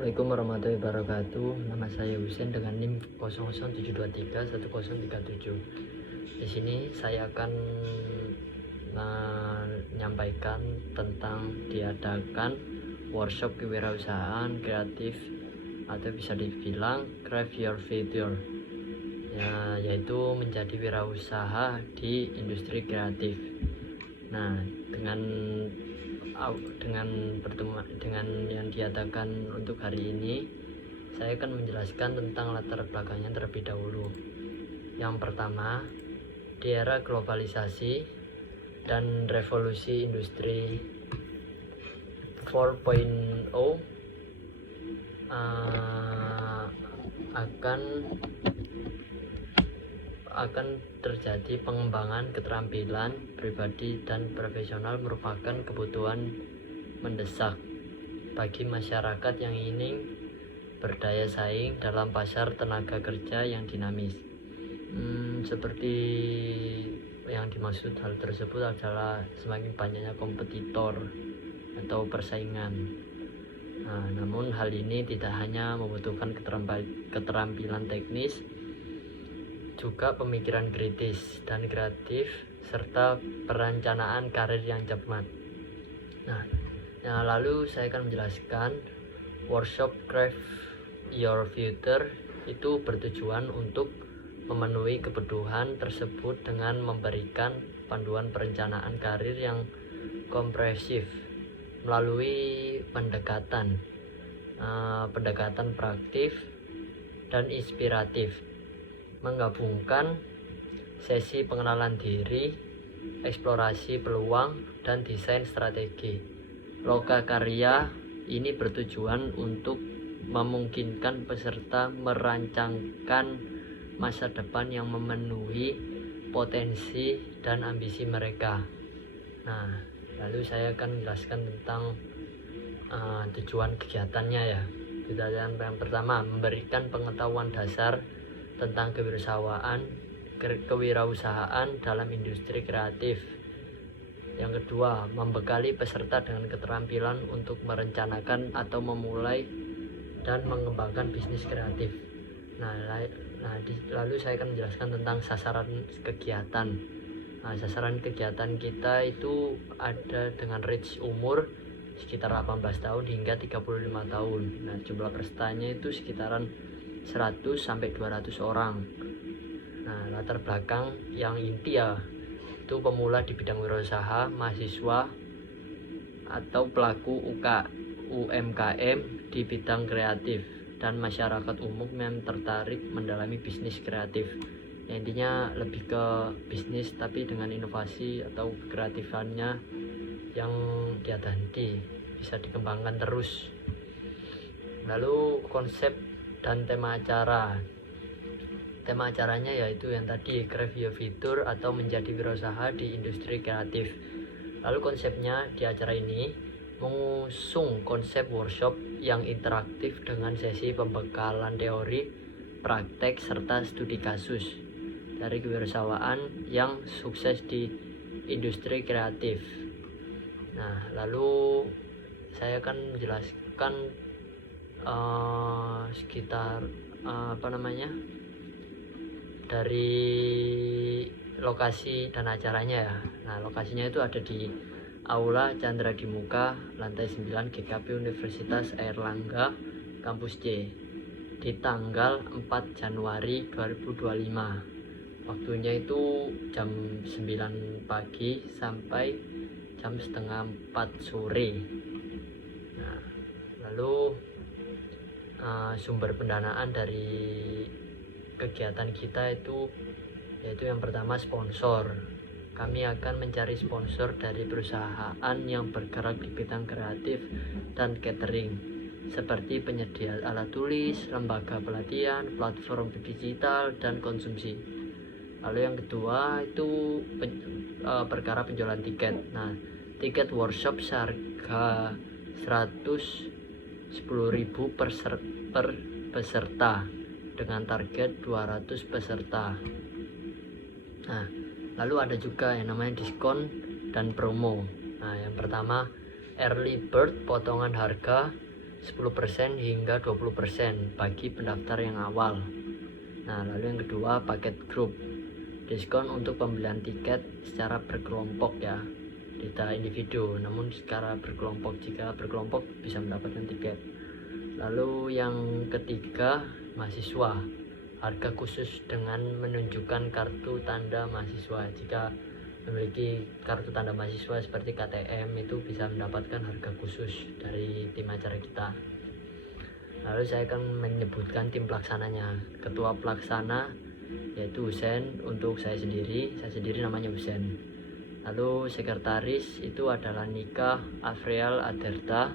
Assalamualaikum warahmatullahi wabarakatuh. Nama saya Husen dengan NIM 007231037. Di sini saya akan menyampaikan tentang diadakan workshop kewirausahaan kreatif atau bisa dibilang Craft Your Future, yaitu menjadi wirausaha di industri kreatif. Nah, dengan yang diadakan untuk hari ini, saya akan menjelaskan tentang latar belakangnya terlebih dahulu. Yang pertama, di era globalisasi dan revolusi industri 4.0 akan terjadi pengembangan keterampilan pribadi dan profesional merupakan kebutuhan mendesak bagi masyarakat yang ingin berdaya saing dalam pasar tenaga kerja yang dinamis. Seperti yang dimaksud hal tersebut adalah semakin banyaknya kompetitor atau persaingan. Namun hal ini tidak hanya membutuhkan keterampilan teknis, juga pemikiran kritis dan kreatif serta perencanaan karir yang cermat. Lalu saya akan menjelaskan workshop Craft Your Future itu bertujuan untuk memenuhi kebutuhan tersebut dengan memberikan panduan perencanaan karir yang komprehensif melalui pendekatan praktis dan inspiratif, menggabungkan sesi pengenalan diri, eksplorasi peluang, dan desain strategi. Lokakarya ini bertujuan untuk memungkinkan peserta merancangkan masa depan yang memenuhi potensi dan ambisi mereka. Lalu saya akan menjelaskan tentang tujuan kegiatannya ya. Kegiatan yang pertama, memberikan pengetahuan dasar tentang kewirausahaan dalam industri kreatif. Yang kedua, membekali peserta dengan keterampilan untuk merencanakan atau memulai dan mengembangkan bisnis kreatif. Lalu saya akan menjelaskan tentang sasaran kegiatan. Sasaran kegiatan kita itu ada dengan range umur sekitar 18 tahun hingga 35 tahun. Jumlah pesertanya itu sekitaran 100 sampai 200 orang. Latar belakang yang inti itu pemula di bidang wirausaha, mahasiswa atau pelaku UMKM di bidang kreatif, dan masyarakat umum yang tertarik mendalami bisnis kreatif. Intinya lebih ke bisnis tapi dengan inovasi atau kreatifannya yang diadani bisa dikembangkan terus. Lalu konsep dan tema acara. Tema acaranya yaitu yang tadi, Craft Your Future atau menjadi wirausaha di industri kreatif. Lalu konsepnya di acara ini mengusung konsep workshop yang interaktif dengan sesi pembekalan teori, praktek, serta studi kasus dari kewirausahaan yang sukses di industri kreatif. Lalu saya akan menjelaskan sekitar dari lokasi dan acaranya ya. Lokasinya itu ada di Aula Chandra di Muka, lantai 9 GKP Universitas Airlangga, Kampus C, di tanggal 4 Januari 2025. Waktunya itu jam 9 pagi sampai jam setengah 4 sore. Lalu sumber pendanaan dari kegiatan kita itu yaitu yang pertama, sponsor. Kami akan mencari sponsor dari perusahaan yang bergerak di bidang kreatif dan catering, seperti penyedia alat tulis, lembaga pelatihan, platform digital, dan konsumsi. Lalu yang kedua itu perkara penjualan tiket. Tiket workshop seharga 110.000 per peserta dengan target 200 peserta. Lalu ada juga yang namanya diskon dan promo. Yang pertama, early bird potongan harga 10% hingga 20% bagi pendaftar yang awal. Nah, lalu yang kedua, paket grup. Diskon untuk pembelian tiket secara berkelompok ya, tidak individu, namun secara berkelompok. Jika berkelompok bisa mendapatkan tiket. Lalu yang ketiga, mahasiswa. Harga khusus dengan menunjukkan kartu tanda mahasiswa. Jika memiliki kartu tanda mahasiswa seperti KTM itu bisa mendapatkan harga khusus dari tim acara kita. Lalu saya akan menyebutkan tim pelaksananya. Ketua pelaksana yaitu Husen, untuk saya sendiri namanya Husen. Lalu sekretaris itu adalah Nika Afrial Aderta.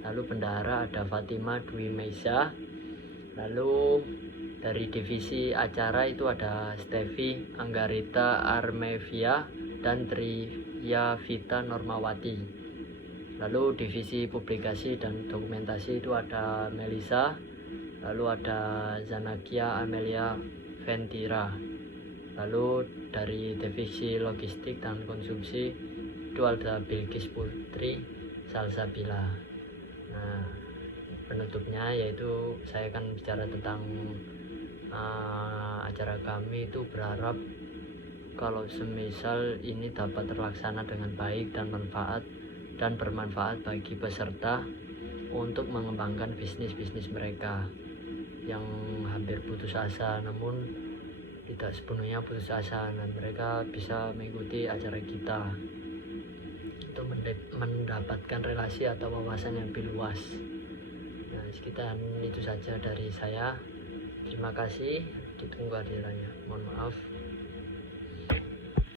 Lalu bendahara ada Fatima Dwi Meisa. Lalu dari divisi acara itu ada Stevi Anggarita Armevia dan Triya Vita Normawati. Lalu divisi publikasi dan dokumentasi itu ada Melisa. Lalu ada Zanakia Amelia Ventira. Lalu dari divisi logistik dan konsumsi itu ada Bilkis Putri Salsabila. Nah, penutupnya yaitu saya akan bicara tentang acara kami. Itu berharap kalau semisal ini dapat terlaksana dengan baik dan bermanfaat bagi peserta untuk mengembangkan bisnis mereka yang hampir putus asa, namun tidak sepenuhnya putus asa, dan mereka bisa mengikuti acara kita untuk mendapatkan relasi atau wawasan yang lebih luas. Nah, sekitar itu saja dari saya. Terima kasih, ditunggu hadirannya. Mohon maaf